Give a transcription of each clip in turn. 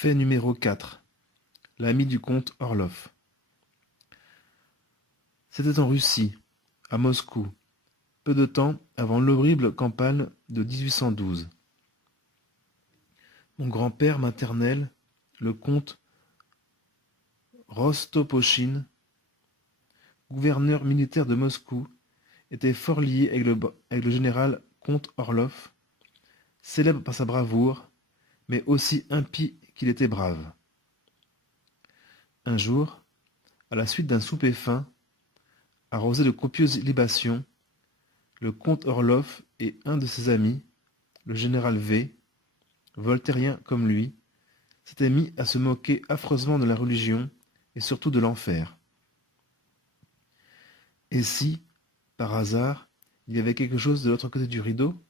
Fait numéro 4. L'ami du comte Orlov. C'était en Russie, à Moscou, peu de temps avant l'horrible campagne de 1812. Mon grand-père maternel, le comte Rostopochine, gouverneur militaire de Moscou, était fort lié avec le général comte Orlov, célèbre par sa bravoure, mais aussi impie qu'il était brave. Un jour, à la suite d'un souper fin, arrosé de copieuses libations, le comte Orlov et un de ses amis, le général V, voltairien comme lui, s'étaient mis à se moquer affreusement de la religion et surtout de l'enfer. Et si, par hasard, il y avait quelque chose de l'autre côté du rideau?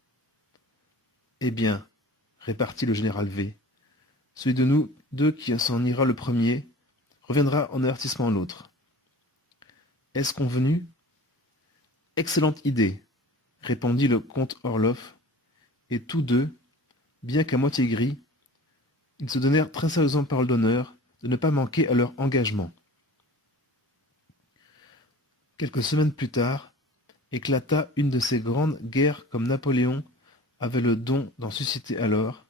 Eh bien, répartit le général V, celui de nous deux qui s'en ira le premier reviendra en avertissement l'autre. Est-ce convenu? Excellente idée, répondit le comte Orlov, et tous deux, bien qu'à moitié gris, ils se donnèrent très sérieusement parole d'honneur de ne pas manquer à leur engagement. Quelques semaines plus tard, éclata une de ces grandes guerres comme Napoléon avait le don d'en susciter alors.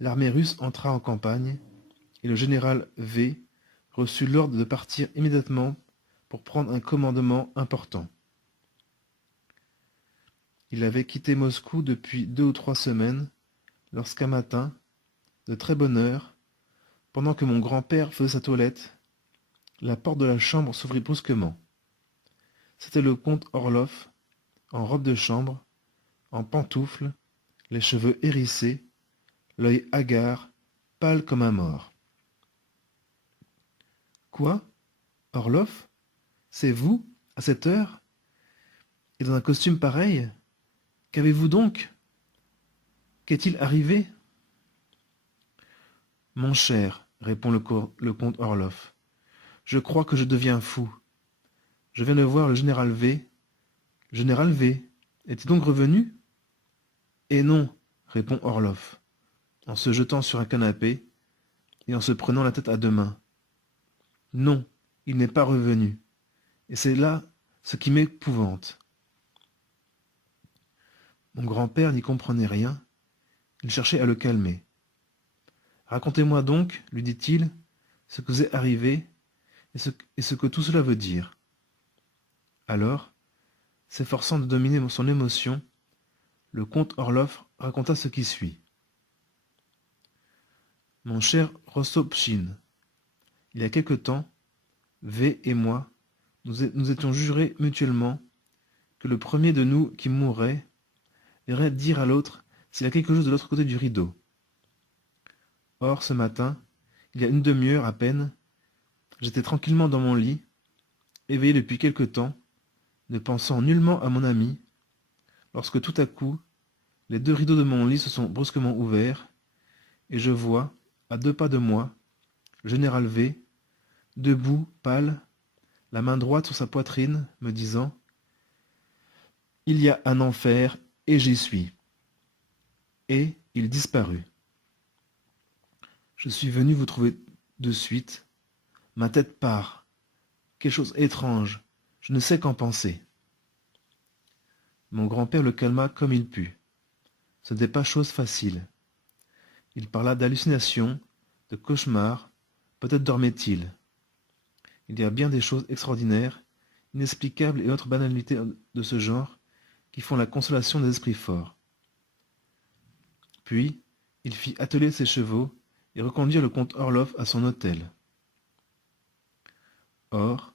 L'armée russe entra en campagne, et le général V reçut l'ordre de partir immédiatement pour prendre un commandement important. Il avait quitté Moscou depuis 2 ou 3 semaines, lorsqu'un matin, de très bonne heure, pendant que mon grand-père faisait sa toilette, la porte de la chambre s'ouvrit brusquement. C'était le comte Orlov, en robe de chambre, en pantoufles, les cheveux hérissés, l'œil hagard, pâle comme un mort. Quoi? Orlov? C'est vous, à cette heure? Et dans un costume pareil? Qu'avez-vous donc? Qu'est-il arrivé? Mon cher, répond le comte Orlov, je crois que je deviens fou. Je viens de voir le général V. Le général V, est-il donc revenu? Eh non, répond Orlov, en se jetant sur un canapé et en se prenant la tête à deux mains. Non, il n'est pas revenu. Et c'est là ce qui m'épouvante. Mon grand-père n'y comprenait rien. Il cherchait à le calmer. Racontez-moi donc, lui dit-il, ce que vous est arrivé et ce que tout cela veut dire. Alors, s'efforçant de dominer son émotion, le comte Orlov raconta ce qui suit. Mon cher Rostopchine, il y a quelque temps, V et moi, nous étions jurés mutuellement que le premier de nous qui mourrait irait dire à l'autre s'il y a quelque chose de l'autre côté du rideau. Or, ce matin, il y a une demi-heure à peine, j'étais tranquillement dans mon lit, éveillé depuis quelque temps, ne pensant nullement à mon ami, lorsque tout à coup, les deux rideaux de mon lit se sont brusquement ouverts, et je vois, à 2 pas de moi, le général V, debout, pâle, la main droite sur sa poitrine, me disant « Il y a un enfer, et j'y suis. » Et il disparut. Je suis venu vous trouver de suite. Ma tête part. Quelque chose étrange. Je ne sais qu'en penser. Mon grand-père le calma comme il put. Ce n'était pas chose facile. Il parla d'hallucinations, de cauchemars, peut-être dormait-il. Il y a bien des choses extraordinaires, inexplicables et autres banalités de ce genre qui font la consolation des esprits forts. Puis, il fit atteler ses chevaux et reconduire le comte Orlov à son hôtel. Or,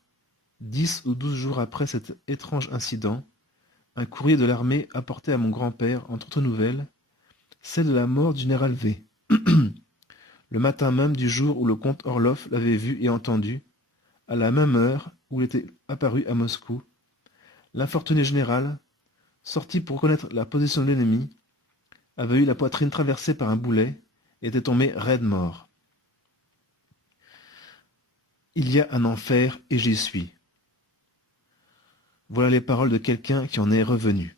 10 ou 12 jours après cet étrange incident, un courrier de l'armée apportait à mon grand-père, entre autres nouvelles, celle de la mort du général V. Le matin même du jour où le comte Orlov l'avait vu et entendu, à la même heure où il était apparu à Moscou, l'infortuné général, sorti pour connaître la position de l'ennemi, avait eu la poitrine traversée par un boulet et était tombé raide mort. Il y a un enfer et j'y suis. Voilà les paroles de quelqu'un qui en est revenu.